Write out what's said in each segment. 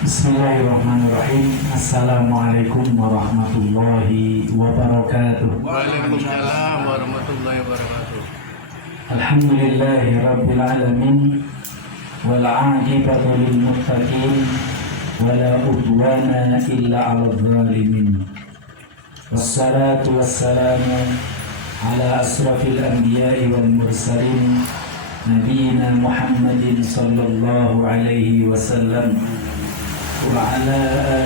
Bismillahirrahmanirrahim. Assalamualaikum warahmatullahi wabarakatuh. Waalaikumsalam warahmatullahi wabarakatuh. Alhamdulillahi rabbil alamin. Wal 'aqibatu lil muttaqin. Wala udwana illa 'alal zalimin. Wassalatu wassalamu ala asrafil anbiya'i wal mursalin Nabiyyina Muhammadin sallallahu alaihi wasallam wa ala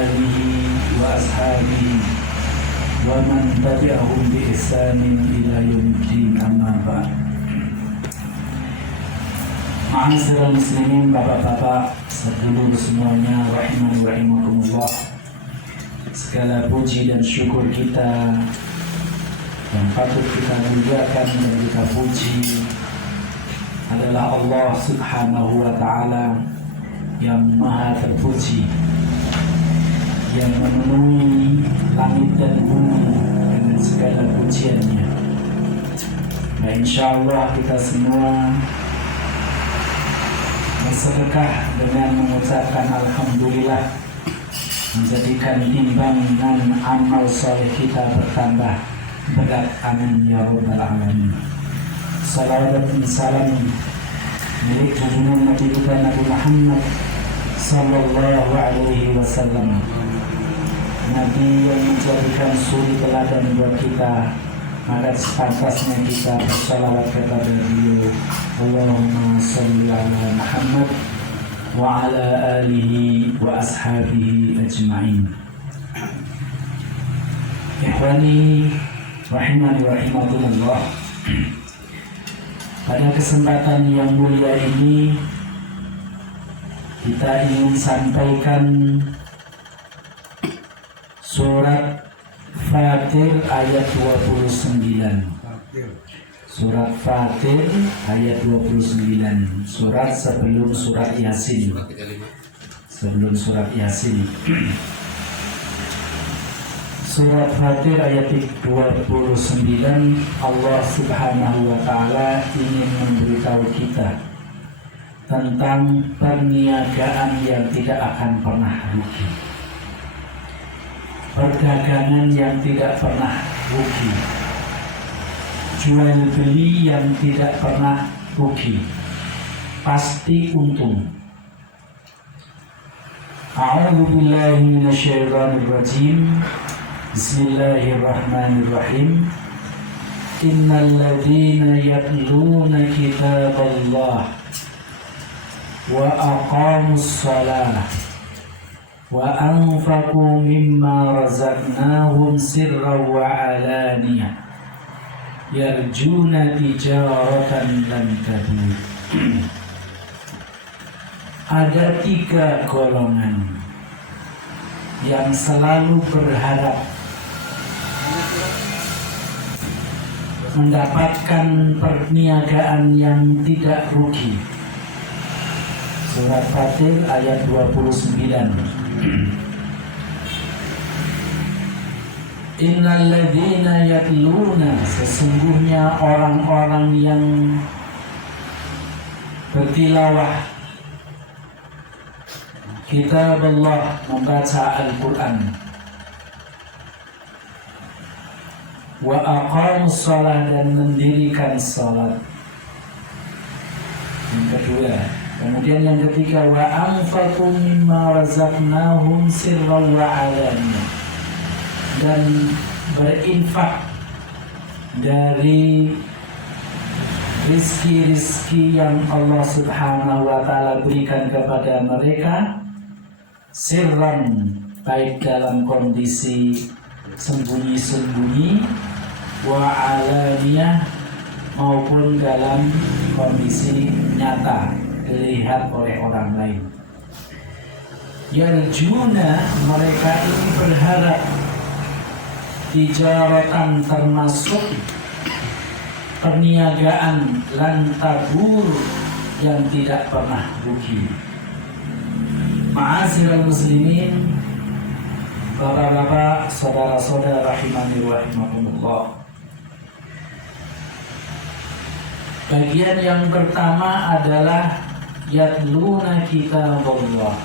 alihi wa ashabihi wa man tabi'ahum bi ihsanin ila yaumiddin, amma ba'd. Ma'asyiral muslimin, bapak-bapak sedulur semuanya, rahimani wa rahimakumullah. Segala puji dan syukur kita yang patut kita muliakan dan kita puji adalah Allah Subhanahu wa ta'ala yang maha terpuji, yang memenuhi langit dan bumi dengan segala pujiannya. Nah, insya Allah kita semua bersedekah dengan mengucapkan Alhamdulillah, menjadikan timbangan amal soleh kita bertambah berat. Amin ya rabbal alamin. Salawat dan salam milik junjungan Nabi kita Nabi Muhammad sallallahu alaihi wasallam, Nabi yang menjadikan suri teladan buat kita, maka sepantasnya kita bersalawat kepada beliau. Allahumma salli ala Muhammad wa ala alihi wa ashabihi ajma'in. Ikhwani rahimani wa rahimakumullah. Pada kesempatan yang mulia ini kita ingin sampaikan surat Fatir ayat 29. Surat Fatir ayat 29. Surat sebelum surat Yasin. Sebelum surat Yasin. Surat Fatir ayat 29, Allah Subhanahu wa ta'ala ingin memberitahu kita tentang perniagaan yang tidak akan pernah rugi, perdagangan yang tidak pernah rugi, jual beli yang tidak pernah rugi, pasti untung. A'udzu billahi minasyaitonir rajim. Bismillahirrahmanirrahim. Innal ladzina yatluna kitaballah wa aqamus shalah wa anfaqu mimma razaqnahum sirran wa alaniyah yarjuna tijaratan lan tabur. Ada 3 golongan yang selalu berharap mendapatkan perniagaan yang tidak rugi. Surat Fatir ayat 29. Innal ladzina yatluna, sesungguhnya orang-orang yang bertilawah kitab Allah, membaca Al-Quran, wa aqamus shalah, dan mendirikan salat. Yang kedua. Kemudian yang ketiga, wa anfaqu mimma razaqnahum sirran wa alaniyah, dan berinfak dari rizki-rizki yang Allah Subhanahu wa ta'ala berikan kepada mereka, sirran, baik dalam kondisi sembunyi-sembunyi, wa alaniyah, maupun dalam kondisi nyata, dilihat oleh orang lain. Yarjuna, mereka ini berharap, tijaratan, termasuk perniagaan, lan tabur, yang tidak pernah rugi. Ma'asyiral muslimin, bapak-bapak, saudara-saudara rahimani wa rahimakumullah. Bagian yang pertama adalah yatluna kitaballah.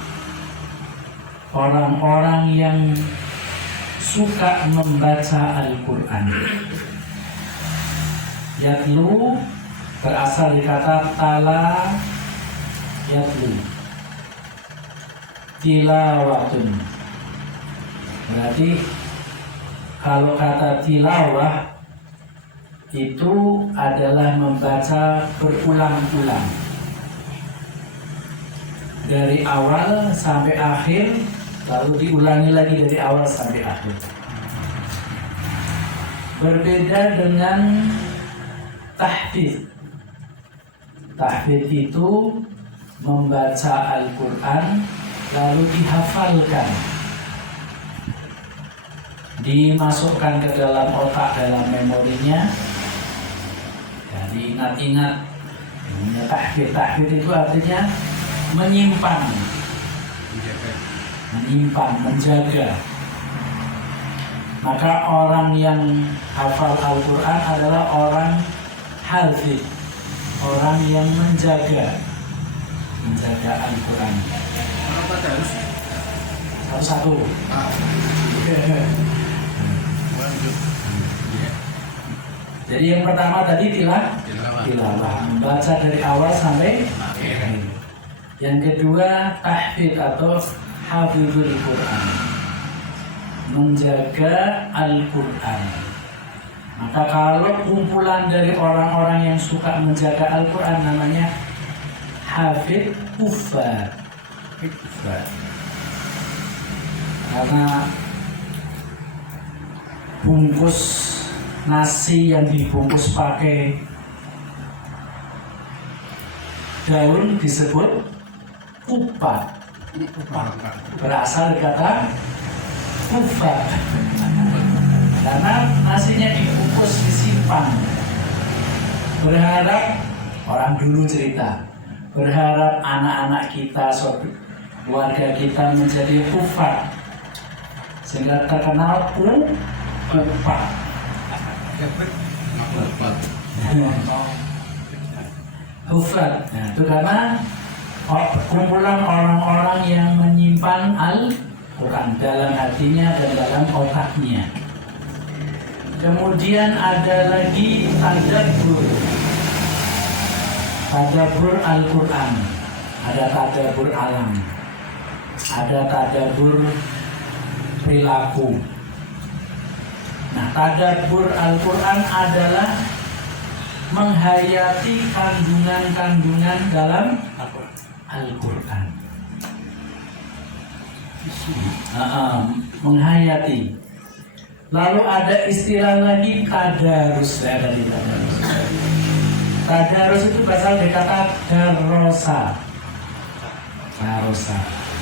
orang-orang yang suka membaca Al-Quran. Yatlu berasal dari kata tala yatlu, tilawatun. Berarti kalau kata tilawah itu adalah membaca berulang-ulang dari awal sampai akhir, lalu diulangi lagi dari awal sampai akhir. Berbeda dengan tahfidz. Tahfidz itu membaca Al-Quran lalu dihafalkan, dimasukkan ke dalam otak, dalam memorinya, ya, diingat-ingat. Tahfidz itu artinya menyimpan, menjaga. Maka orang yang hafal Al-Quran adalah orang hafidz, orang yang menjaga Al-Quran. Apa harus? Satu-satu. Lanjut. Jadi yang pertama tadi tilawah, membaca dari awal sampai akhir. Yang kedua tahfidz atau hafizul Quran, menjaga Al-Quran. Maka kalau kumpulan dari orang-orang yang suka menjaga Al-Quran namanya hafidz huffaz. Karena bungkus nasi yang dibungkus pakai daun disebut kupat. Berasal dari kata kupat. Karena nasinya dibungkus, disimpan. Berharap, orang dulu cerita, berharap anak-anak kita, keluarga kita menjadi kupat, sehingga terkenal kupat. Hufad. Nah, itu karena kumpulan orang-orang yang menyimpan Al-Quran dalam hatinya dan dalam otaknya. Kemudian ada lagi tadabbur Al-Quran. Ada tadabbur alam, ada tadabbur perilaku. Nah, tadabbur Al-Quran adalah menghayati kandungan-kandungan dalam Al-Quran. Menghayati. Lalu ada istilah lagi tadarus. Tadarus itu berasal dari kata darosa.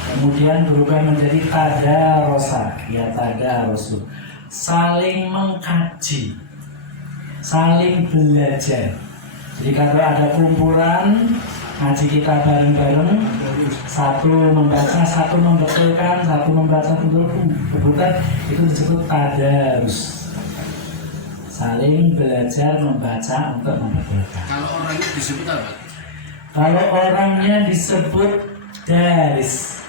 Kemudian berubah menjadi tadarosa. Ya, tadarusu. Saling mengkaji, saling belajar. Jadi kalau ada kumpulan ngaji kita bareng-bareng, satu membaca, satu membetulkan, satu membaca betul-betul, itu disebut tadarus. Saling belajar membaca untuk membetulkan. Kalau orangnya disebut apa? Kalau orangnya disebut daris.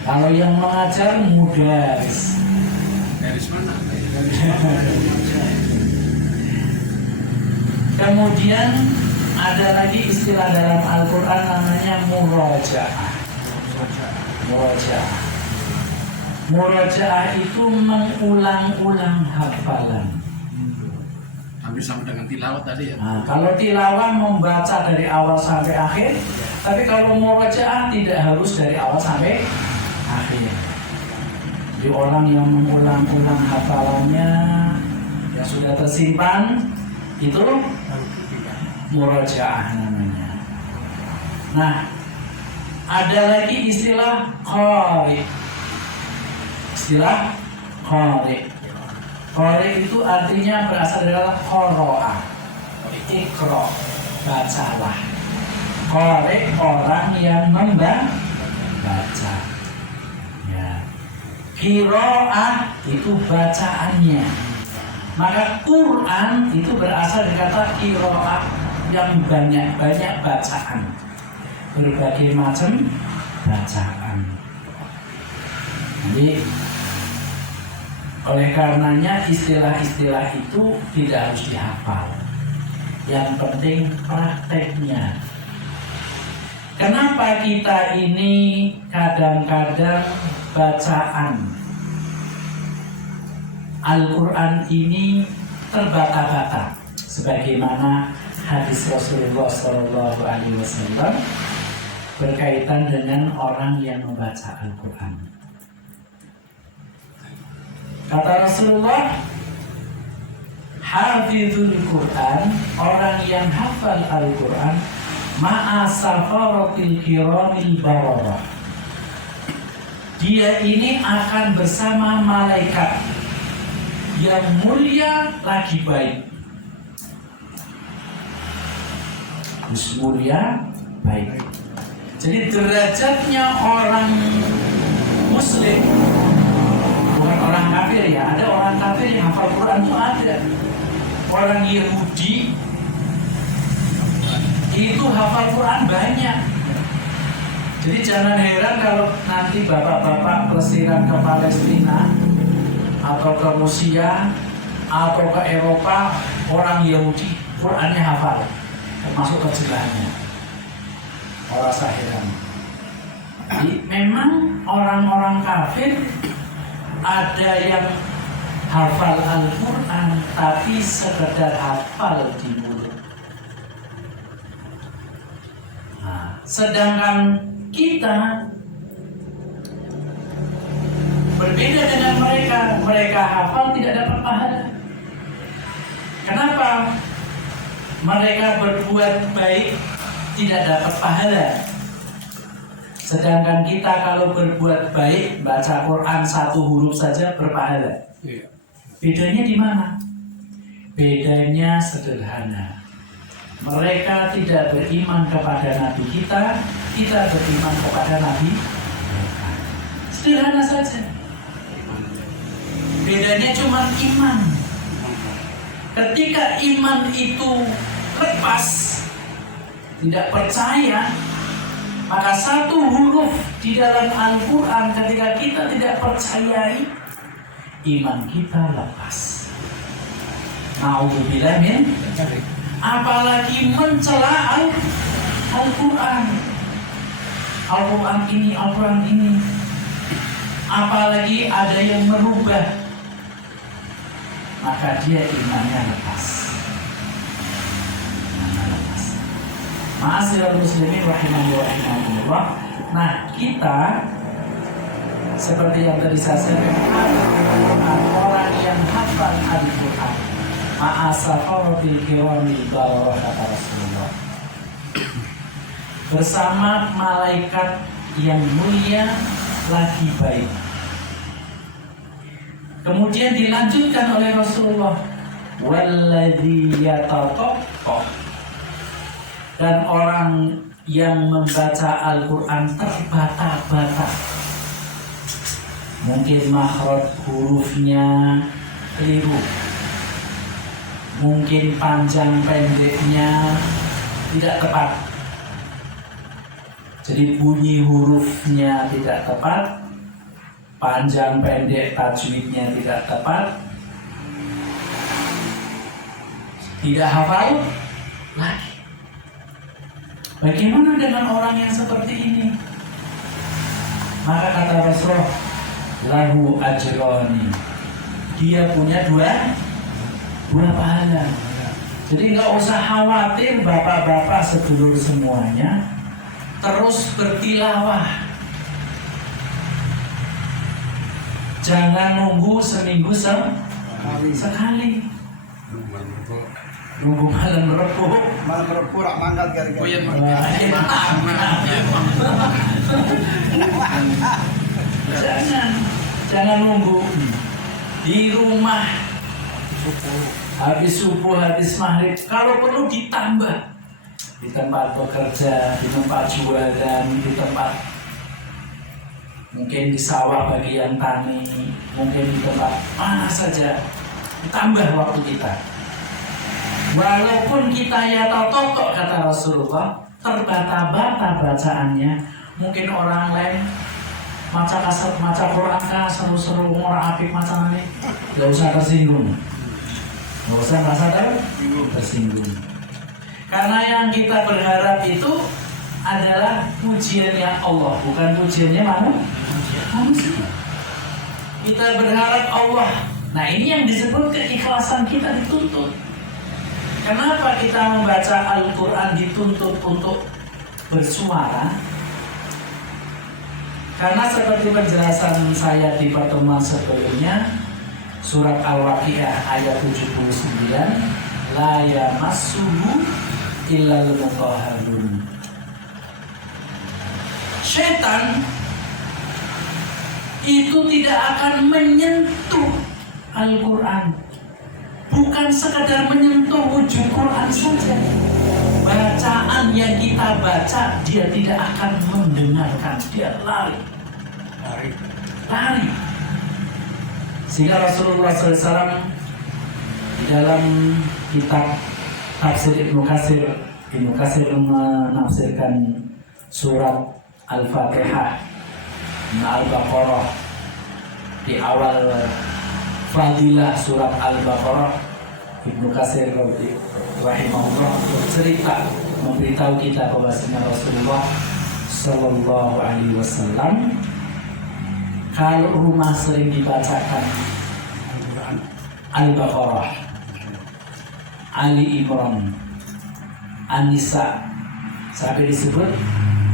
Kalau yang mengajar mudaris. Daris mana? Kemudian ada lagi istilah dalam Al-Quran namanya murajaah. Murajaah itu mengulang-ulang hafalan. Hampir sama dengan tilawat tadi ya. Nah, kalau tilawah membaca dari awal sampai akhir, tapi kalau murajaah tidak harus dari awal sampai akhir. Jadi orang yang mengulang-ulang hafalannya yang sudah tersimpan itu murajaah namanya. Nah, ada lagi istilah qari. Istilah qari. Qari itu artinya berasal dari kata qara'a. Iqra, bacalah. Qari orang yang membaca. Ya. Qira'ah itu bacaannya. Maka Quran itu berasal dari kata qira'ah, yang banyak bacaan. berbagai macam bacaan. Jadi oleh karenanya istilah-istilah itu tidak harus dihafal. Yang penting prakteknya. Kenapa kita ini kadang-kadang bacaan Al-Quran ini terbata-bata, sebagaimana hadis Rasulullah SAW berkaitan dengan orang yang membaca Al-Quran. Kata Rasulullah, hafizul Quran, orang yang hafal Al-Quran, ma'a safaratil kiramil bararah, dia ini akan bersama malaikat yang mulia lagi baik. Terus mulia baik. Jadi derajatnya orang Muslim, bukan orang kafir ya. Ada orang kafir yang hafal Quran itu ada. Orang Yahudi itu hafal Quran banyak. Jadi jangan heran kalau nanti bapak-bapak pelesiran ke Palestina atau ke Rusia atau ke Eropa, orang Yahudi Qurannya hafal, termasuk kejelannya. Orang heran. Jadi memang orang-orang kafir ada yang hafal Al-Quran tapi sekedar hafal di mulut. Nah, sedangkan kita berbeda dengan mereka hafal tidak dapat pahala. Kenapa? Mereka berbuat baik tidak dapat pahala. Sedangkan kita kalau berbuat baik, baca Quran satu huruf saja berpahala. Bedanya di mana? Bedanya sederhana. Mereka tidak beriman kepada Nabi kita beriman kepada Nabi mereka. Sederhana saja. Bedanya cuma iman. Ketika iman itu lepas, tidak percaya, maka satu huruf di dalam Al-Quran ketika kita tidak percayai, iman kita lepas. Na'udzubillah min, apalagi mencela Al-Quran. Al-Quran ini, apalagi ada yang merubah, maka dia imannya lepas. Ma'asyiral muslimin rahimani wa rahimakumullah. Nah, kita seperti yang tadi saya sampaikan, orang yang hafal Al-Quran, ma'asafaratil kiramil bararah, kata Rasulullah, bersama malaikat yang mulia lagi baik. Kemudian dilanjutkan oleh Rasulullah, walladzi yatataqqah, dan orang yang membaca Al-Quran terbata-bata. Mungkin makhraj hurufnya keliru, mungkin panjang pendeknya tidak tepat. Jadi bunyi hurufnya tidak tepat, panjang pendek tajwidnya tidak tepat, tidak hafal lagi. Bagaimana dengan orang yang seperti ini? Maka kata Rasulullah, lahu ajrani, dia punya dua pahala. Jadi nggak usah khawatir bapak-bapak sedulur semuanya, terus bertilawah. Jangan nunggu seminggu sekali. Nunggu malam Rebo rak mangkat gara-gara. Jangan nunggu di rumah habis subuh, habis maghrib. Kalau perlu ditambah di tempat bekerja, di tempat jualan, di tempat mungkin di sawah bagian tani, mungkin di tempat mana saja, ditambah waktu kita. Walaupun kita ya totok, kata Rasulullah, terbata-bata bacaannya. Mungkin orang lain maca Quran seru-seru orang apik macamnya, gak usah tersinggung, gak usah merasa tersinggung. Karena yang kita berharap itu adalah pujiannya Allah, bukan pujiannya manusia. Kita berharap Allah. Nah, ini yang disebut keikhlasan kita dituntut. Kenapa kita membaca Al-Quran dituntut untuk bersuara? Karena seperti penjelasan saya di pertemuan sebelumnya, surat Al-Waqiah ayat 79, la yamassuhu illal mutahharun. Setan itu tidak akan menyentuh Al-Quran. Bukan sekadar menyentuh wujud Quran saja. Bacaan yang kita baca, dia tidak akan mendengarkan. Dia lari. Sehingga Rasulullah SAW di dalam kitab tafsir Ibnu Katsir menafsirkan surat Al-Fatihah, Al-Baqarah, di awal fadilah surat Al-Baqarah, Ibnu Katsir rahimahullah bercerita, memberitahu kita bahwasanya Rasulullah Sallallahu Alaihi Wasallam kalau rumah sering dibacakan Al-Baqarah, Ali Imran, An-Nisa, sampai disebut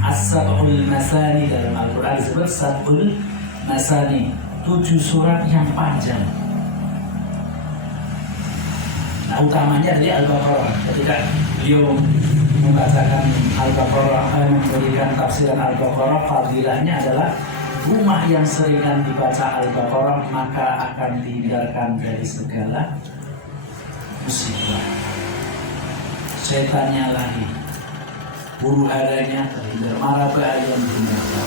As-Sab'ul Masani, dalam Al-Quran disebut Sab'ul Masani, 7 surat yang panjang. Nah, utamanya dari Al-Baqarah. Ketika beliau membacakan Al-Baqarah, memberikan tafsiran Al-Baqarah, fadilahnya adalah rumah yang seringan dibaca Al-Baqarah maka akan dihindarkan dari segala musibah. Setannya lari, huru haranya terhindar, mara bahaya menghindar.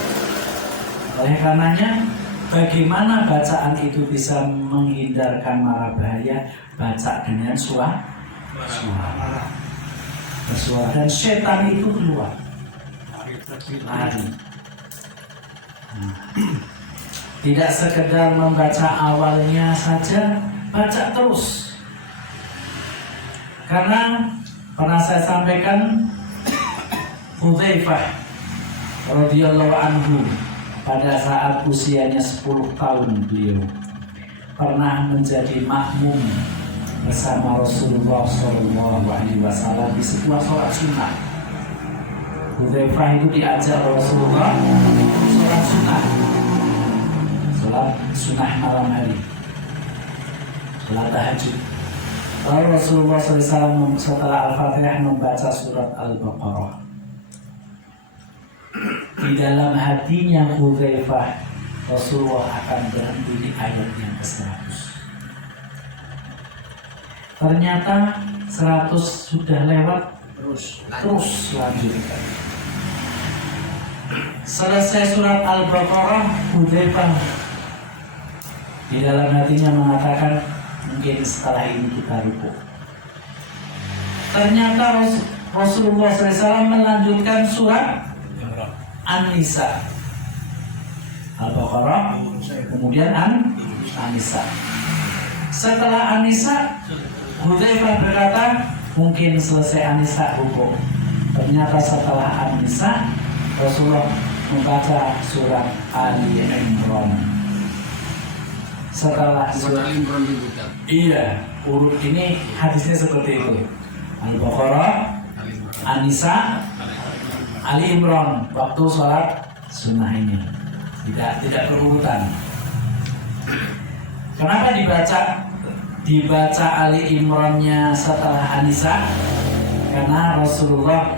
Oleh karenanya, bagaimana bacaan itu bisa menghindarkan mara bahaya? Baca dengan suara, bersuara, dan setan itu keluar, lari. Tidak sekedar membaca awalnya saja, baca terus. Karena pernah saya sampaikan, Hudzaifah radhiyallahu anhu pada saat usianya 10 tahun beliau pernah menjadi makmum bersama Rasulullah Shallallahu Alaihi Wasallam di sebuah sholat sunnah. Hudzaifah itu diajak Rasulullah sholat sunnah malam hari, sholat tahajud. Lalu Rasulullah SAW setelah Al-Fatihah membaca surat Al-Baqarah. Di dalam hatinya Hudzaifah, Rasulullah akan berhenti di ayat yang ke-100. Ternyata 100 sudah lewat, terus lanjutkan. Selesai surat Al-Baqarah, Hudzaifah di dalam hatinya mengatakan, mungkin setelah ini kita rukuk. Ternyata Rasulullah SAW melanjutkan surat An-Nisa, Al-Baqarah, kemudian An-Nisa. Setelah An-Nisa, Hudzaifah berkata, mungkin selesai An-Nisa rukuk. Ternyata setelah An-Nisa, Rasulullah membaca surat Ali Imran. Setelah surat Ali Imran dibuka. Iya, urut ini hadisnya seperti itu. Al-Baqarah, An-Nisa, Ali Imran, waktu sholat sunnah ini. Tidak berurutan. Kenapa dibaca Ali Imrannya setelah An-Nisa? Karena Rasulullah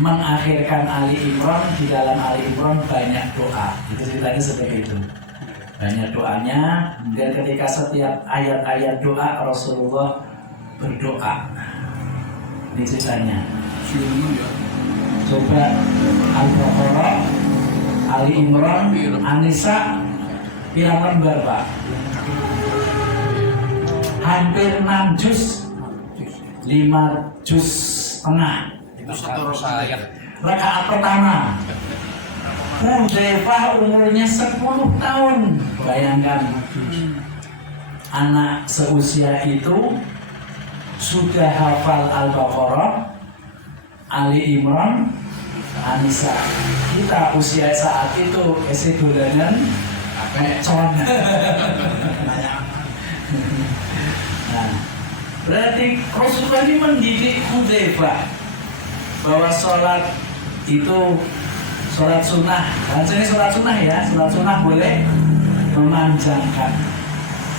mengakhirkan Ali Imran, di dalam Ali Imran banyak doa. Itu ceritanya seperti itu. Banyak doanya, dan ketika setiap ayat-ayat doa Rasulullah berdoa. Ini ceritanya. Coba Al-Baqarah, Ali Imran, An-Nisa, pirang lembar Pak? Hampir 6 juz, 5 juz setengah. Itu satu ayat. Rakaat pertama. Hudzaifah umurnya 10 tahun. Bayangkan, anak seusia itu sudah hafal Al-Baqarah, Ali Imran, Anisa. Kita usia saat itu isi dolanan mecon. Nah, berarti Rasulullah ini mendidik Hudzaifah bahwa sholat itu sholat sunnah. Dan ini sholat sunnah ya, sholat sunnah boleh memanjangkan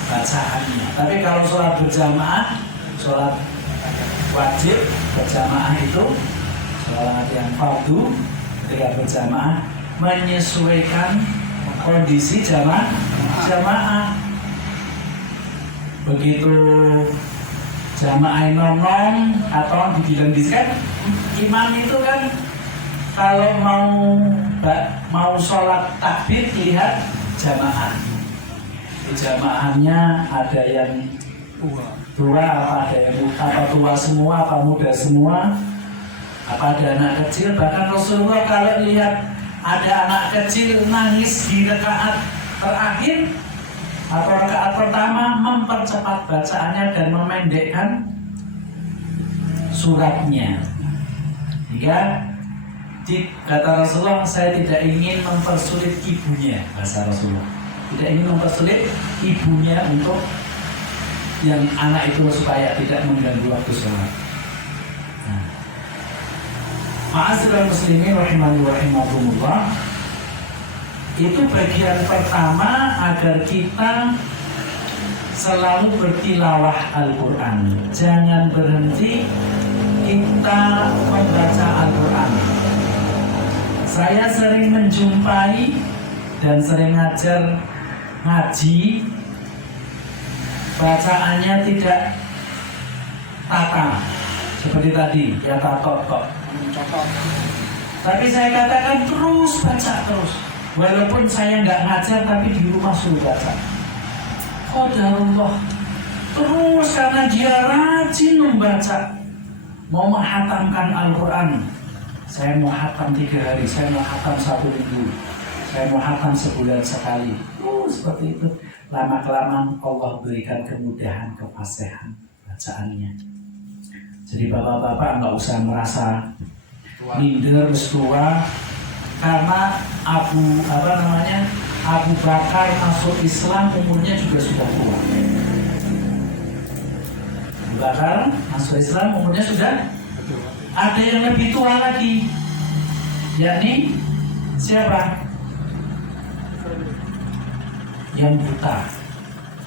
bacaannya. Tapi kalau sholat berjamaah, sholat wajib berjamaah itu sholat yang fardu ketika berjamaah menyesuaikan kondisi jamaah. Begitu jamaah nongong atau dibilang kan imam itu kan kalau mau sholat takbir lihat jamaah. Di jamaahnya ada yang tua, apa ada yang tua semua, apa muda semua, apa ada anak kecil. Bahkan Rasulullah kalau lihat ada anak kecil nangis di rakaat terakhir atau rakaat pertama, mempercepat bacaannya dan memendekkan suratnya. Hingga kata Rasulullah, saya tidak ingin mempersulit ibunya, bahasa Rasulullah. Tidak ingin mempersulit ibunya untuk yang anak itu supaya tidak mengganggu waktu sholat. Ma'asyiral muslimin rahimani wa rahimakumullah. Itu bagian pertama agar kita selalu bertilawah Al-Quran. Jangan berhenti kita membaca Al-Quran. Saya sering menjumpai dan sering ngajar ngaji, bacaannya tidak tata seperti tadi, ya tatot. Tapi saya katakan terus baca terus. Walaupun saya nggak ngajar tapi di rumah suruh baca. Qadarullah. Terus karena dia rajin membaca, mau menghatamkan Al-Quran. Saya mau hatam 3 hari, saya mau hatam 1 minggu, saya mau hatam sebulan sekali. Seperti itu. Lama-kelamaan Allah berikan kemudahan, kefasihan bacaannya. Jadi bapak-bapak nggak usah merasa minder tua karena Abu Bakar masuk Islam umurnya juga sudah tua. Abu Bakar masuk Islam umurnya sudah ada yang lebih tua lagi, yakni siapa? Yang buta,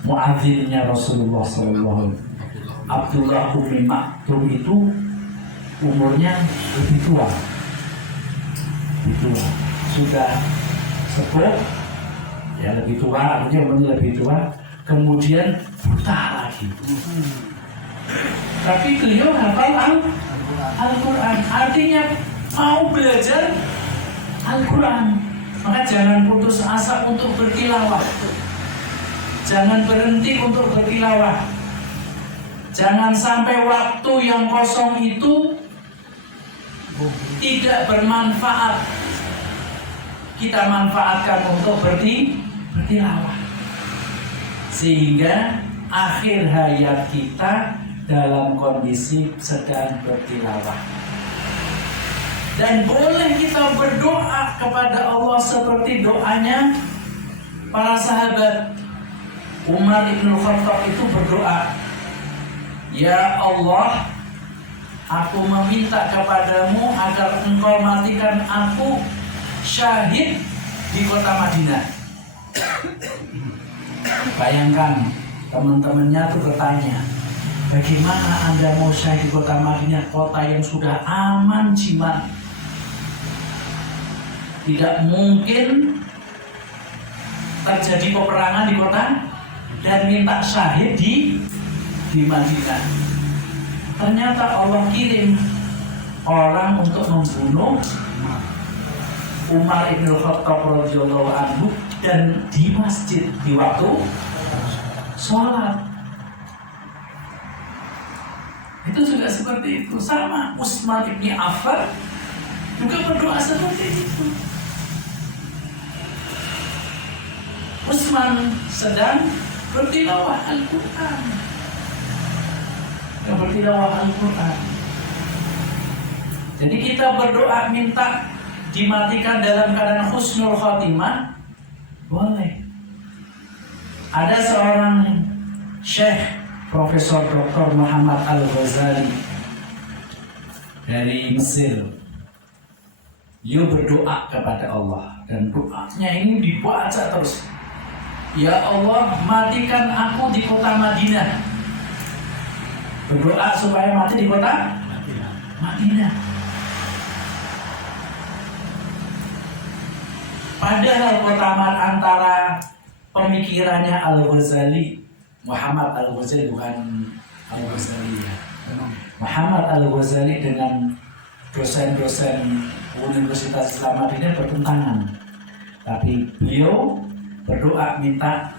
muadzinnya Rasulullah SAW, Abdullah bin Maktum itu umurnya lebih tua, sudah sepuh, ya lebih tua, artinya umurnya lebih tua, kemudian buta lagi. Tapi beliau hafal Al-Quran, artinya mau belajar Al-Quran. Maka jangan putus asa untuk bertilawah. Jangan berhenti untuk bertilawah. Jangan sampai waktu yang kosong itu tidak bermanfaat. Kita manfaatkan untuk bertilawah. Sehingga akhir hayat kita dalam kondisi sedang bertilawah. Dan boleh kita berdoa kepada Allah seperti doanya para sahabat. Umar ibn Khattab itu berdoa, ya Allah, aku meminta kepadamu agar engkau matikan aku syahid di kota Madinah. Bayangkan, teman-temannya tuh bertanya, bagaimana Anda mau syahid di kota Madinah, kota yang sudah aman jimat? Tidak mungkin terjadi peperangan di kota dan minta syahid di Madinah. Ternyata Allah kirim orang untuk membunuh Umar ibn Khattab radhiyallahu anhu dan di masjid di waktu sholat. Itu juga seperti itu. Sama Utsman bin Affan juga berdoa seperti itu. Utsman sedang bertilawah Al-Quran. Bertilawah Al-Quran. Jadi kita berdoa minta dimatikan dalam keadaan husnul khotimah, boleh. Ada seorang Syekh Profesor Dr. Muhammad Al-Ghazali dari Mesir. Dia berdoa kepada Allah dan doanya ini dibaca terus. Ya Allah, matikan aku di kota Madinah. Berdoa supaya mati di kota Madinah. Padahal pertama antara pemikirannya Al-Ghazali, Muhammad Al-Ghazali bukan Al-Ghazali ya. Muhammad Al-Ghazali dengan dosen-dosen Universitas Islam Madinah bertentangan. Tapi beliau berdoa minta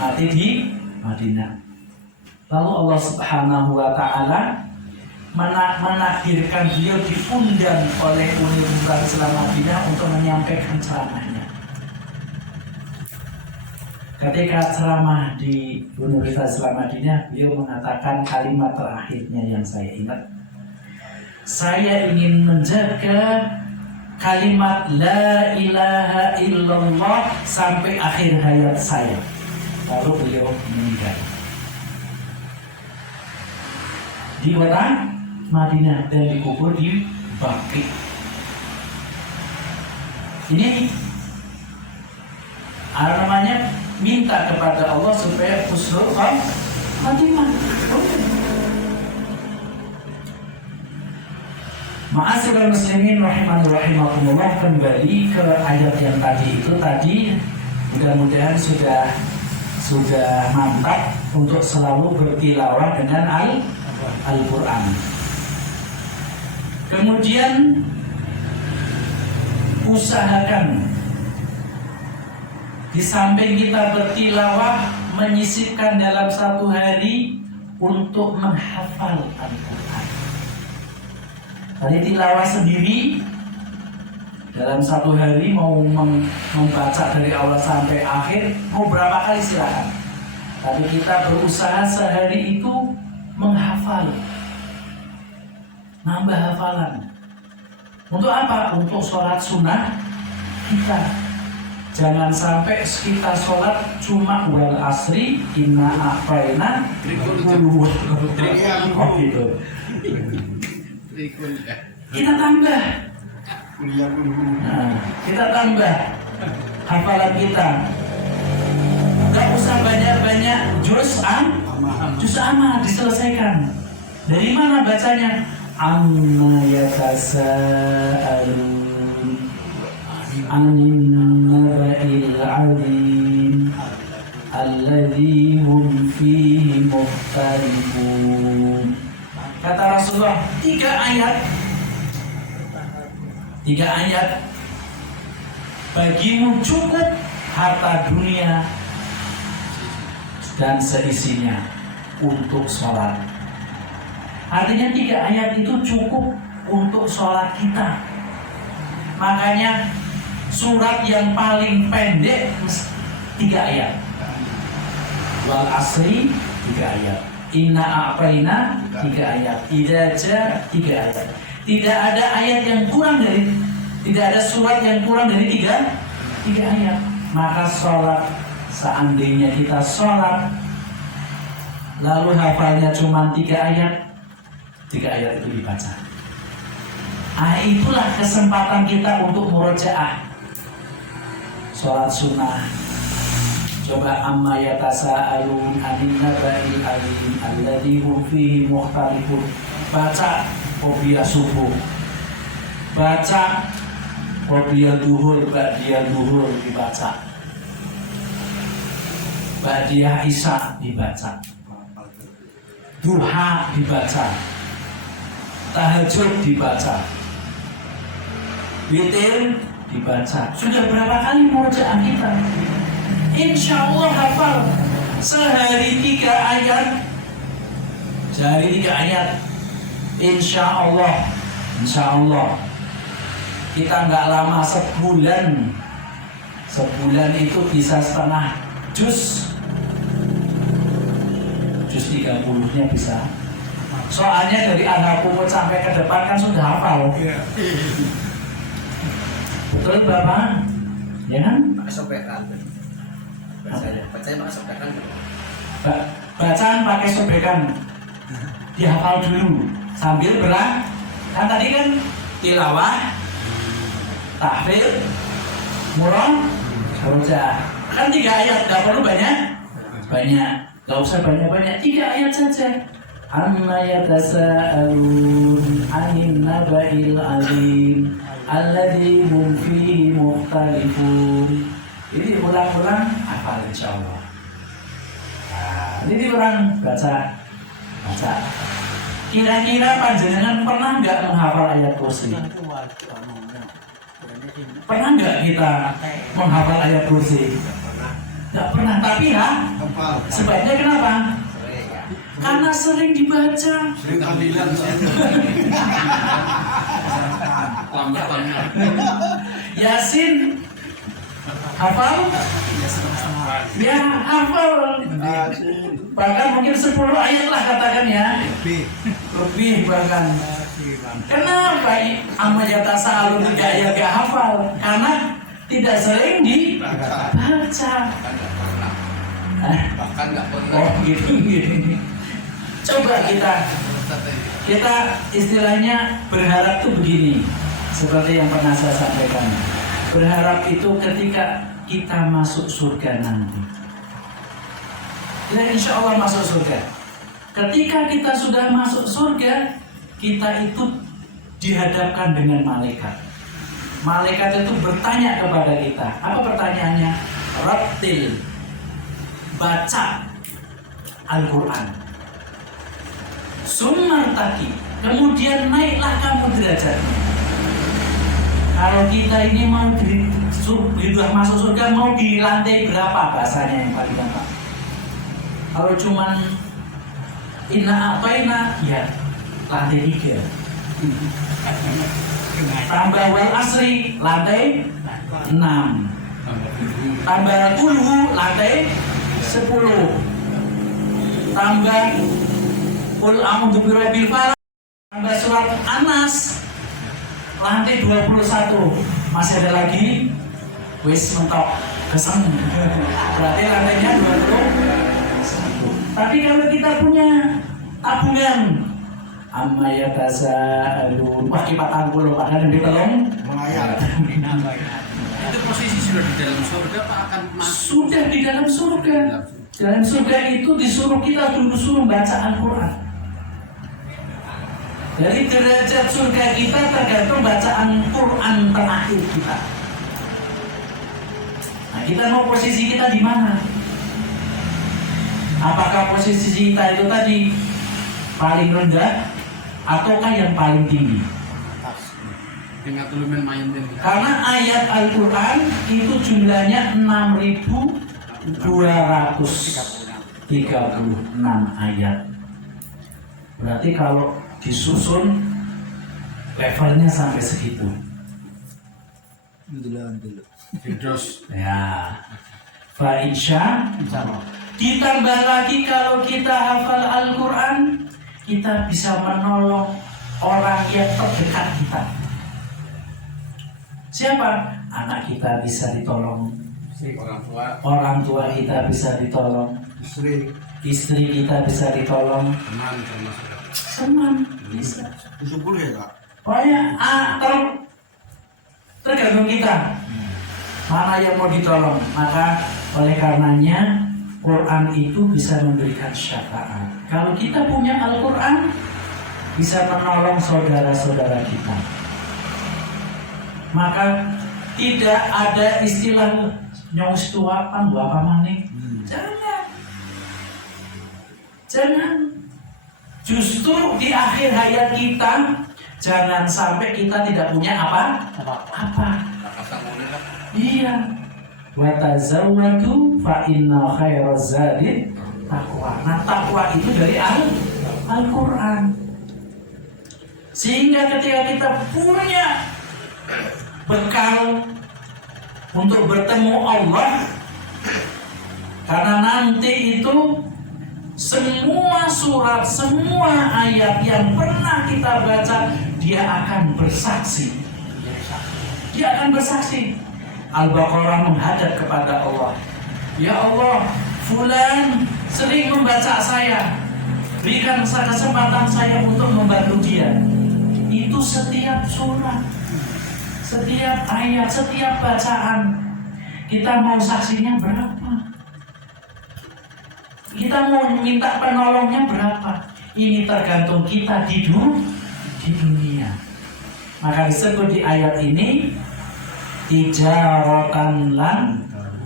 mati di Madinah. Lalu Allah Subhanahu wa taala menakdirkan beliau diundang oleh Universitas Islam Madinah untuk menyampaikan ceramahnya. Ketika ceramah di Universitas Islam Madinah, beliau mengatakan kalimat terakhirnya yang saya ingat. Saya ingin menjaga kalimat La ilaha illallah sampai akhir hayat saya. Lalu beliau meninggal di kota Madinah dan dikubur di Baqi. Ini namanya minta kepada Allah supaya husnul khotimah. Ma'asyiral muslimin rahimani rahimakumullah, kembali ke ayat yang tadi itu mudah-mudahan sudah mantap untuk selalu bertilawah dengan Al-Quran. Kemudian usahakan di samping kita bertilawah, menyisipkan dalam satu hari untuk menghafal Al-Quran. Tadi tilawah sendiri dalam satu hari mau membaca dari awal sampai akhir, mau berapa kali silakan. Tapi kita berusaha sehari itu menghafal, nambah hafalan. Untuk apa? Untuk sholat sunnah kita. Jangan sampai kita sholat cuma wal asri inna a'tayna gitu. Kita tambah. Nah, kita tambah hafalan kita. Gak usah banyak-banyak juz amma diselesaikan. Dari mana bacanya? Amma yatasaalun anin naba'il 'azim alladzi hum fihi mukhtalifun. Kata Rasulullah, 3 ayat bagimu cukup harta dunia dan seisinya untuk sholat. Artinya 3 ayat itu cukup untuk sholat kita. Makanya surat yang paling pendek 3 ayat. Wal asri 3 ayat. Inna a'tayna 3 ayat. Idza ja 3 ayat. Tidak ada ayat yang kurang dari, tidak ada surat yang kurang dari 3 ayat. Maka sholat, seandainya kita sholat lalu hafalnya cuma 3 ayat, 3 ayat itu dibaca. Itulah kesempatan kita untuk murojaah sholat sunnah. Coba amma yatasaalun anin naba'il 'azim alladzi hum fihi mukhtalifun. Baca qobliyah subuh, baca qobliyah duhur, ba'diyah duhur dibaca, ba'diyah isya dibaca, duha dibaca, tahajud dibaca, witir dibaca. Sudah berapa kali murojaah kita? Insya Allah hafal. Sehari 3 ayat, Dari 3 ayat. Insya Allah kita nggak lama, sebulan itu bisa setengah juz 30-nya bisa. Soalnya dari Al-Qur'an sampai ke depan kan sudah hafal. Betul Bapak? Ya kan? Pakai sobekan. Bacanya pakai sobekan. Bacaan pakai sobekan. Dihafal dulu sambil berang. Kan tadi kan tilawah, tahfidz, murojaah. Kan 3 ayat, nggak perlu banyak. Nggak usah banyak-banyak, 3 ayat saja. Amma yatasa'alun 'anil naba'il 'adzim alladzi hum fihi mukhtalifun. Ini ulang-ulang hafal insyaallah. Nah, ini diulang baca. Kira-kira panjenengan pernah nggak menghafal ayat kursi? Pernah nggak kita menghafal ayat kursi? Nggak pernah, tapi ya sebabnya kenapa? Karena sering dibaca. Sering tahlilan. Lambat. Yasin hafal? Ya hafal. Bahkan mungkin 10 ayat lah katakan ya. Lebih bahkan. Kenapa amma yatasa'alun 3 ayat gak hafal? Karena tidak sering dibaca. Bahkan nggak pernah. Oh gitu. Coba kita istilahnya berharap tuh begini, seperti yang pernah saya sampaikan. Berharap itu ketika kita masuk surga nanti. Ya insya Allah masuk surga. Ketika kita sudah masuk surga, kita itu dihadapkan dengan malaikat. Malaikat itu bertanya kepada kita. Apa pertanyaannya? Rattil, baca Al-Quran. Sumartaki, kemudian naiklah kamu derajatnya. Kalau kita ini mau sudah masuk surga, mau di lantai berapa bahasanya yang paling gampang? Kalau cuman inna a'tayna, ya lantai 3. Tambah wal asri, lantai 6. Tambah kulhu, lantai 10. Tambah Qul a'udzu birabbil falaq, tambah surat Anas, lantai 21. Masih ada lagi, wis mentok kesem. Berarti lantainya 21. Tapi kalau kita punya tabungan, amma yatasa'alun, wah kipat 40, padahal di telung Itu posisi sudah di dalam surga apa akan masuk? sudah di dalam surga. Dalam surga itu disuruh kita disuruh baca Al-Quran. Dari derajat surga kita tergantung bacaan Quran terakhir kita. Nah, kita mau posisi kita di mana? Apakah posisi kita itu tadi paling rendah ataukah yang paling tinggi? Dengan tulumen main dan Karena ayat Al-Quran itu jumlahnya 6.236 ayat. Berarti kalau disusun levelnya sampai segitu. Firdaus. Ya. Fa insya ditambah lagi kalau kita hafal Al-Quran, kita bisa menolong orang yang terdekat kita. Siapa? Anak kita bisa ditolong, orang tua kita bisa ditolong, istri kita bisa ditolong, Teman termasuk. teman bisa. ya kak. Pokoknya tergantung kita mana yang mau ditolong. Maka oleh karenanya Quran itu bisa memberikan syafaat. Kalau kita punya Al-Quran, bisa menolong saudara-saudara kita. Maka tidak ada istilah nyos tuapan apa maning. Jangan. Justru di akhir hayat kita, jangan sampai kita tidak punya apa-apa. Iya. Wa tazawwadu fa inna khairaz zadi taqwa. Nah, takwa itu dari Al-Quran. Sehingga ketika kita punya bekal untuk bertemu Allah, karena nanti itu semua surat, semua ayat yang pernah kita baca, dia akan bersaksi. Dia akan bersaksi. Al-Baqarah menghadap kepada Allah. Ya Allah, fulan sering membaca saya. Berikan kesempatan saya untuk membantu dia. Itu setiap surat, setiap ayat, setiap bacaan. Kita mau saksinya berapa? Kita mau minta penolongnya berapa? Ini tergantung kita di dunia. Maka disebut di ayat ini tijaratan lan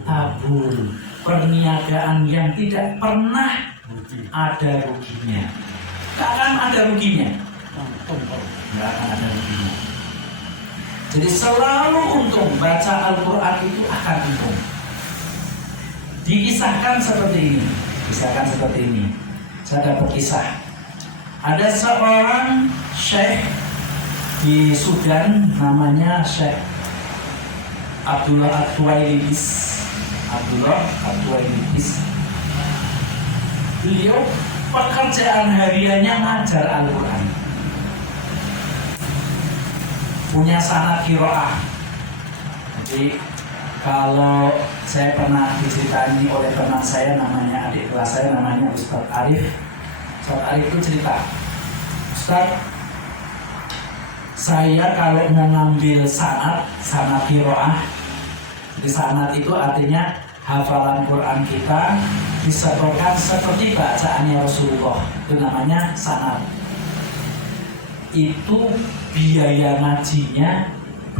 tabur, perniagaan yang tidak pernah ada ruginya. Tidak akan ada ruginya. Tidak akan ada ruginya. Jadi selalu untung, baca Al-Quran itu akan untung. Dikisahkan seperti ini. Saya dapat kisah. Ada seorang syekh di Sudan, namanya Syekh Abdullah At-Tuwailibis. Beliau pekerjaan hariannya ngajar Al-Quran. Punya sanad qiraah. Jadi kalau saya pernah diceritani oleh teman saya, namanya adik kelas saya, namanya Ustaz Arif. Ustaz Arif itu cerita, Ustaz, saya kalau mau ngambil sanad qiraah, di sanad itu artinya hafalan Quran kita disatukan seperti bacaannya Rasulullah, itu namanya sanad. Itu biaya ngajinya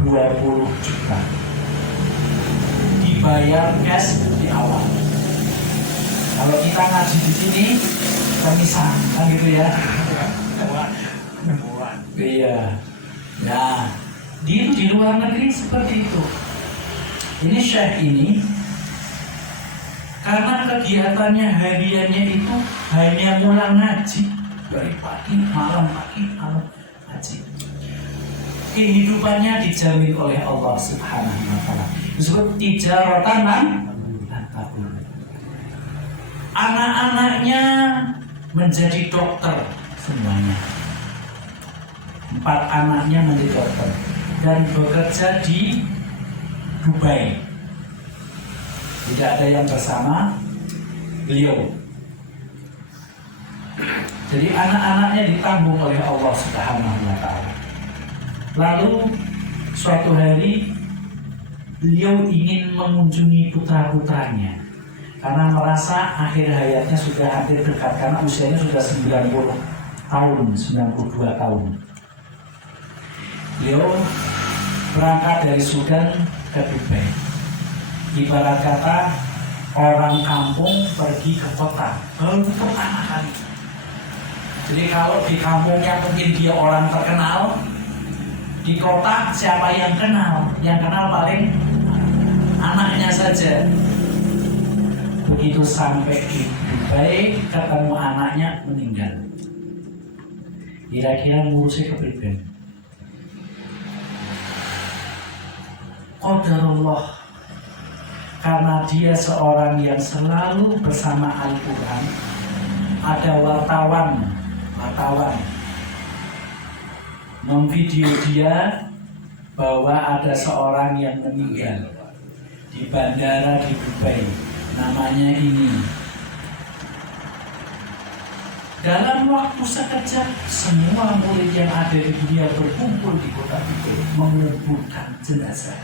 20 juta, dibayar cash di awal. Kalau kita ngaji di sini pemisah, kan gitu ya. Iya. Nah, di luar negeri seperti itu. Ini syekh ini karena kegiatannya hariannya itu hanya ngulang ngaji dari pagi malam ngaji. Kehidupannya dijamin oleh Allah Subhanahu wa taala. Disebut tijaratan lan tabur. Anak-anaknya menjadi dokter semuanya. 4 anaknya menjadi dokter dan bekerja di Dubai. Tidak ada yang bersama beliau. Jadi anak-anaknya ditanggung oleh Allah Subhanahu wa taala. Lalu suatu hari beliau ingin mengunjungi putra-putranya karena merasa akhir hayatnya sudah hampir dekat, karena usianya sudah 90 tahun, 92 tahun. Beliau berangkat dari Sudan ke Dubai. Ibarat kata orang kampung pergi ke kota, baru pertama kali. Jadi kalau di kampungnya mungkin dia orang terkenal, di kota siapa yang kenal? Yang kenal paling anaknya saja. Begitu sampai di Dubai, ketemu anaknya meninggal. Kira-kira ngurusnya kepribadian. Qadarullah, karena dia seorang yang selalu bersama Al-Quran. Ada wartawan memvideo dia bahwa ada seorang yang meninggal di bandara di Dubai, namanya ini. Dalam waktu sekejap, semua murid yang ada di dunia berkumpul di kota itu menguburkan jenazah.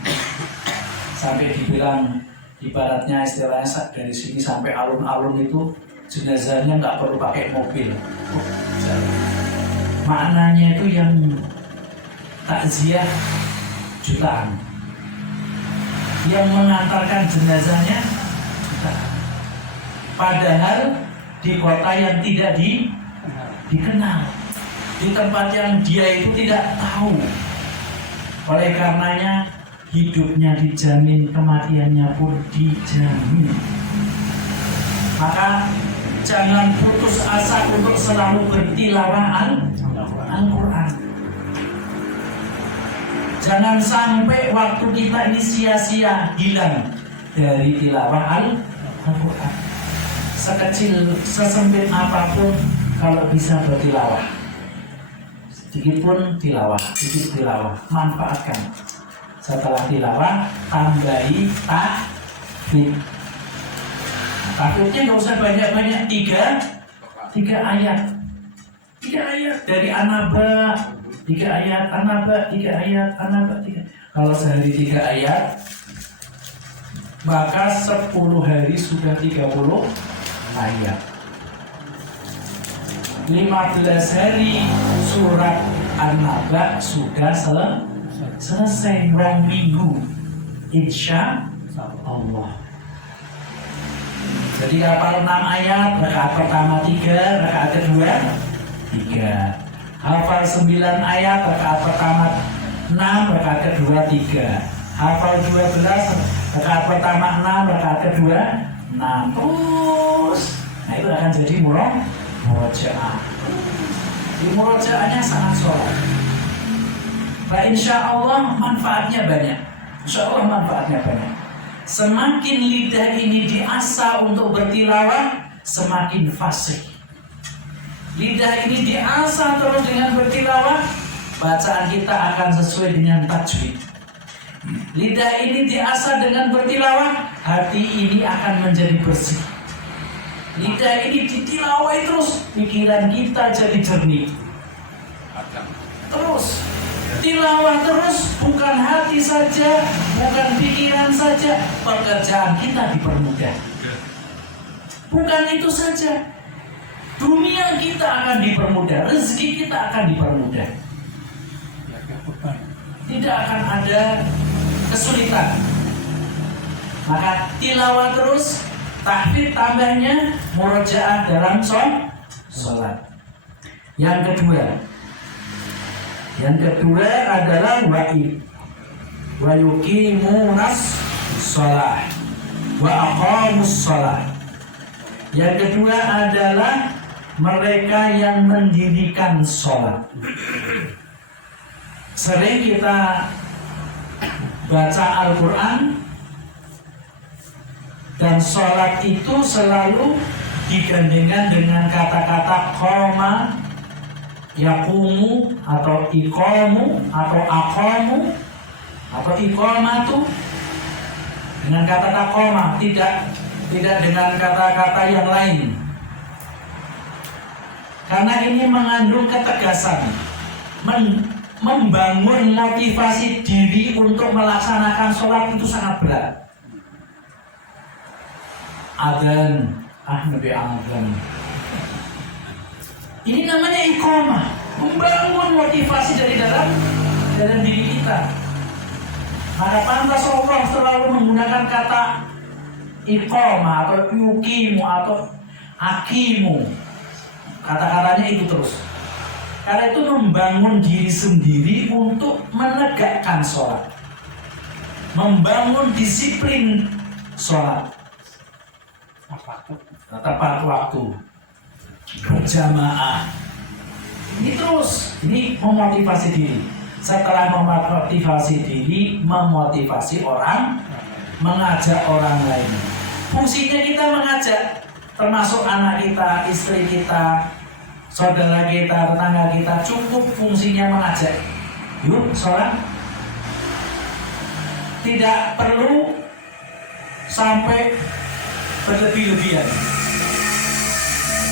Sampai dibilang, ibaratnya istilahnya dari sini sampai alun-alun itu jenazahnya nggak perlu pakai mobil. Maknanya itu yang takziah jutaan, yang mengantarkan jenazahnya jutaan. Padahal di kota yang tidak dikenal, di tempat yang dia itu tidak tahu. Oleh karenanya hidupnya dijamin, kematiannya pun dijamin. Maka jangan putus asa untuk selalu bertilawah Al-Quran. Jangan sampai waktu kita ini sia-sia hilang dari tilawah Al-Quran. Sekecil, sesempit apapun, kalau bisa bertilawah, sedikit pun tilawah, sedikit tilawah, manfaatkan. Setelah tilawah, tambahi tahfidz. Tahfidznya nggak usah banyak-banyak, tiga ayat. 3 ayat dari An-Naba, 3 ayat An-Naba, 3 ayat An-Naba, 3. Kalau sehari 3 ayat, maka 10 hari sudah 30 ayat. 15 hari surat An-Naba sudah selesai. 2 minggu, insya Allah. Jadi hafal 6 ayat, rakaat pertama 3, rakaat kedua 3. Hafal 9 ayat, rakaat pertama 6, rakaat kedua 3. Hafal 12, rakaat pertama 6, rakaat kedua 6. Terus, nah itu akan jadi murojaah. Di murojaahnya sangat soleh. Nah, insya Allah manfaatnya banyak. Insya Allah manfaatnya banyak. Semakin lidah ini diasah untuk bertilawah, semakin fasih. Lidah ini diasah terus dengan bertilawah, bacaan kita akan sesuai dengan tajwid. Lidah ini diasah dengan bertilawah, hati ini akan menjadi bersih. Lidah ini ditilawai terus, pikiran kita jadi jernih. Terus tilawah terus, bukan hati saja, bukan pikiran saja, pekerjaan kita dipermudah. Bukan itu saja, dunia kita akan dipermudah, rezeki kita akan dipermudah. Tidak akan ada kesulitan. Maka tilawah terus, tahfidz tambahnya, murojaah dalam sholat. Yang kedua adalah wa yuqimunas shalah wa aqamus shalah. Yang kedua adalah mereka yang mendirikan sholat. Sering kita baca Al-Quran dan sholat itu selalu digandengkan dengan kata-kata qoma, yaqumu, atau iqamu, atau aqamu, atau iqamatu, dengan kata-kata qoma, tidak dengan kata-kata yang lain. Karena ini mengandung ketegasan, membangun motivasi diri untuk melaksanakan sholat itu sangat berat. Adzan, Nabi adzan. Ini namanya iqamah, membangun motivasi dari dalam diri kita. Maka pantas Allah selalu menggunakan kata iqamah atau yuqimu atau akimu. Kata-katanya itu terus. Karena itu membangun diri sendiri untuk menegakkan sholat, membangun disiplin sholat, tepat waktu, berjamaah. Ini terus, ini memotivasi diri. Setelah memotivasi diri, memotivasi orang, mengajak orang lain. Fungsinya kita mengajak, termasuk anak kita, istri kita, saudara kita, tetangga kita, cukup fungsinya mengajak. Yuk sholat. Tidak perlu sampai berlebih-lebihan.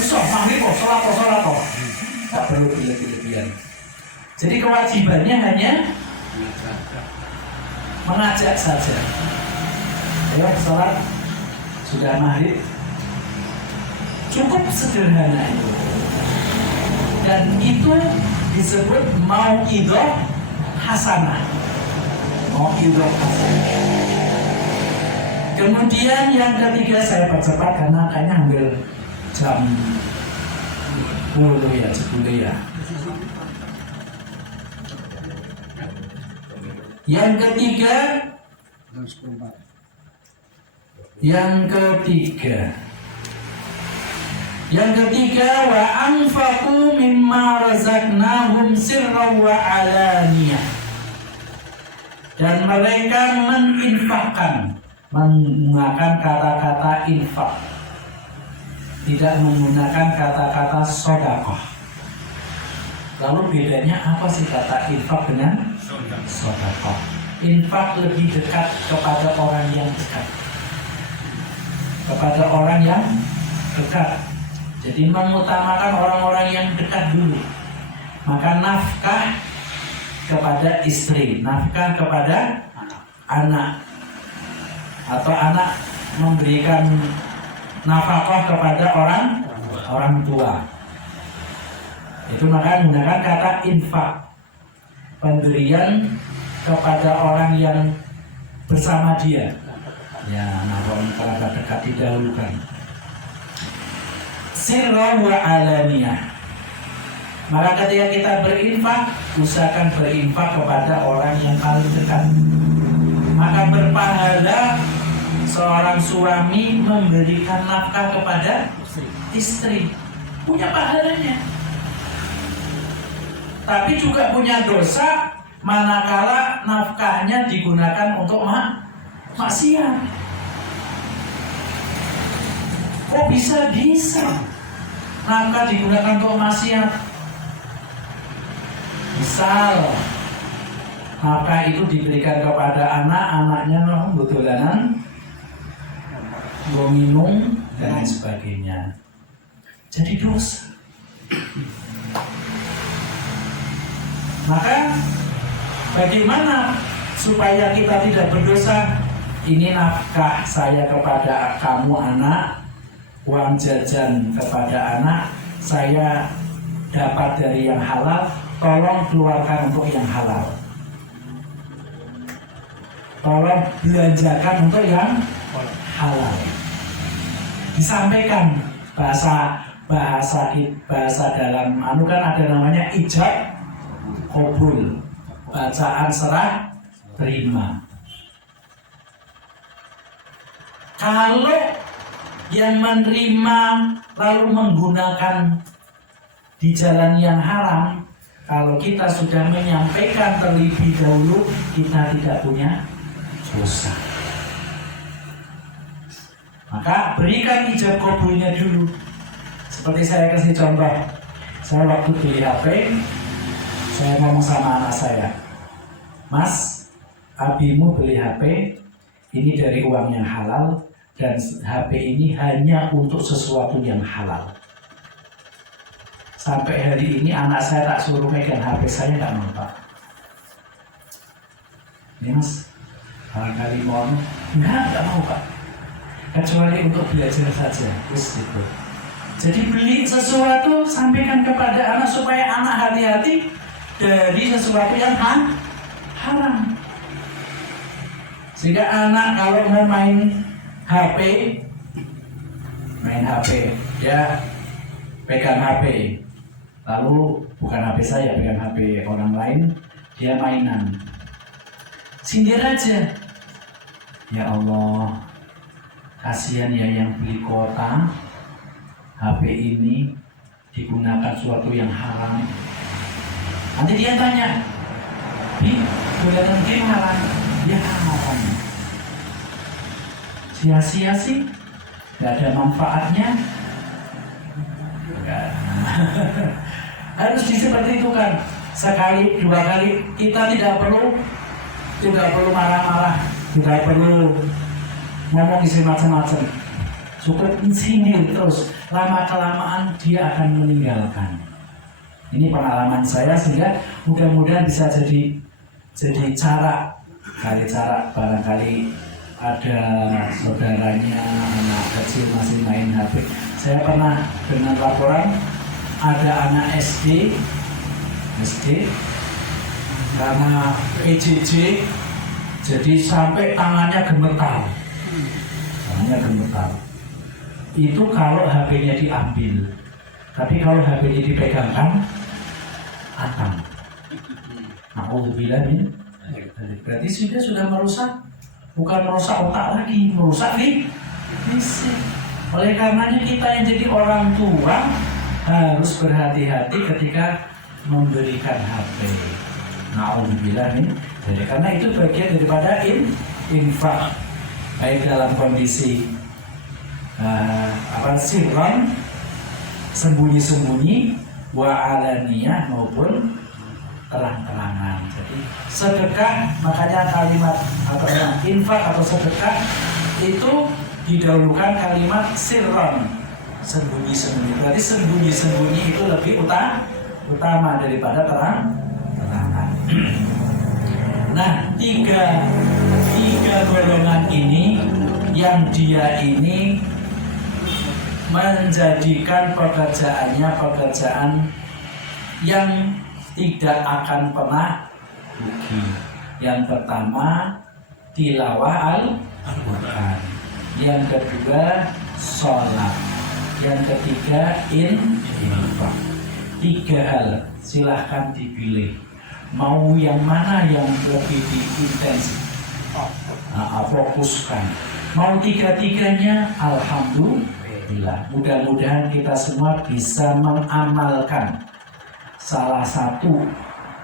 Bisa maghrib kok, sholat kok. Tak perlu berlebih-lebihan. Jadi kewajibannya hanya mengajak saja. Ya, sholat sudah maghrib. Cukup sederhana itu. Dan itu disebut mau'idhah hasanah. Mau'idhah hasanah. Kemudian yang ketiga, saya percepat karena kayaknya hampir jam 10 ya. Yang ketiga Yang ketiga, wa anfaqu mimma razaqnahum sirran wa alaniyah. Dan mereka meninfakkan, menggunakan kata-kata infak, tidak menggunakan kata-kata sedekah. Lalu bedanya apa sih kata infak dengan sedekah? Infak lebih dekat kepada orang yang dekat, kepada orang yang dekat. Jadi mengutamakan orang-orang yang dekat dulu. Maka nafkah kepada istri, nafkah kepada anak, atau anak memberikan nafkah kepada orang tua. Itu maka menggunakan kata infak, pemberian kepada orang yang bersama dia. Ya, orang kerabat dekat didahulukan. Sirra wa alaniyah. Maka ketika kita berinfak, usahakan berinfak kepada orang yang paling dekat. Maka berpahala seorang suami memberikan nafkah kepada istri, punya pahalanya. Tapi juga punya dosa manakala nafkahnya digunakan untuk maksiat. Kok bisa nafkah digunakan untuk maksiat? Misal nafkah itu diberikan kepada anaknya botolanan, minum dan lain sebagainya. Jadi dosa. Maka bagaimana supaya kita tidak berdosa? Ini nafkah saya kepada kamu anak, uang jajan kepada anak, saya dapat dari yang halal, tolong keluarkan untuk yang halal. Tolong belanjakan untuk yang halal. Disampaikan bahasa dalam kan ada namanya ijab qabul, bacaan serah terima. Kalau yang menerima lalu menggunakan di jalan yang haram, kalau kita sudah menyampaikan terlebih dahulu, kita tidak punya dosa. Maka berikan ijab kabulnya dulu. Seperti saya kasih contoh, saya waktu beli HP, saya ngomong sama anak saya, Mas, abimu beli HP, ini dari uang yang halal, dan HP ini hanya untuk sesuatu yang halal. Sampai hari ini anak saya tak suruh megang HP saya, nggak mau Pak. Ini Mas, barangkali mau, nggak mau Pak. Kecuali untuk belajar saja, terus gitu. Jadi beli sesuatu, sampaikan kepada anak supaya anak hati-hati dari sesuatu yang haram. Sehingga anak kalau mau main HP, ya pegang HP. Lalu bukan HP saya, pegang HP orang lain, dia mainan. Sindir aja. Ya Allah, kasihan ya yang beli kuota, HP ini digunakan suatu yang haram. Nanti dia tanya, gunakan game haram? Ya haram. Sia-sia sih, gak ada manfaatnya. Harus seperti itu kan. Sekali, dua kali, kita tidak perlu marah-marah, tidak perlu ngomong isi macam-macam. Cukup sindir terus, lama-kelamaan dia akan meninggalkan. Ini pengalaman saya, sehingga mudah-mudahan bisa jadi cara barangkali ada saudaranya anak kecil masih main HP. Saya pernah dengan laporan ada anak SD karena PJJ, jadi sampai tangannya gemetar. Itu kalau HP-nya diambil, tapi kalau HP-nya dipegangkan, akan. Alhamdulillah ini, berarti sudah merusak, bukan merusak otak lagi, merusak fisik. Oleh karenanya kita yang jadi orang tua harus berhati-hati ketika memberikan HP. Na'udzubillah min dzalik. Karena itu bagian daripada infak, baik dalam kondisi sirran, sembunyi-sembunyi, wa alaniyah maupun terang-terangan. Jadi sedekah, makanya kalimat atau infak atau sedekah itu didahulukan kalimat sirron, sembunyi-sembunyi. Berarti sembunyi-sembunyi itu lebih utama daripada terang-terangan. Nah, tiga golongan ini yang dia ini menjadikan pekerjaannya pekerjaan yang tidak akan pernah rugi. Yang pertama, tilawah Al-Quran. Yang kedua, sholat. Yang ketiga, infak. 3 hal, silahkan dipilih. Mau yang mana yang lebih diintensif, fokuskan. Mau 3-tiganya, alhamdulillah. Mudah-mudahan kita semua bisa mengamalkan salah satu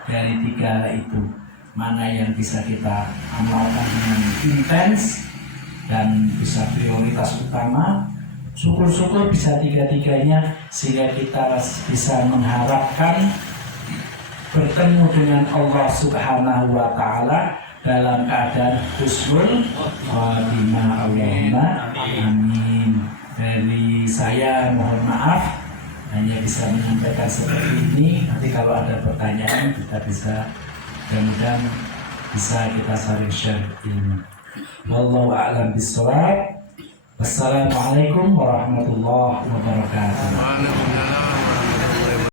dari 3 itu. Mana yang bisa kita amalkan dengan intens dan bisa prioritas utama. Syukur-syukur bisa 3-tiganya, sehingga kita bisa mengharapkan bertemu dengan Allah Subhanahu wa Ta'ala dalam keadaan husnul khatimah. Allahumma amin. Dari saya mohon maaf hanya bisa menyampaikan seperti ini. Nanti kalau ada pertanyaan kita bisa, mudah-mudahan bisa kita saling share ilmu. Wallahu a'lam bishawab. Wassalamualaikum warahmatullahi wabarakatuh. Waalaikumsalam.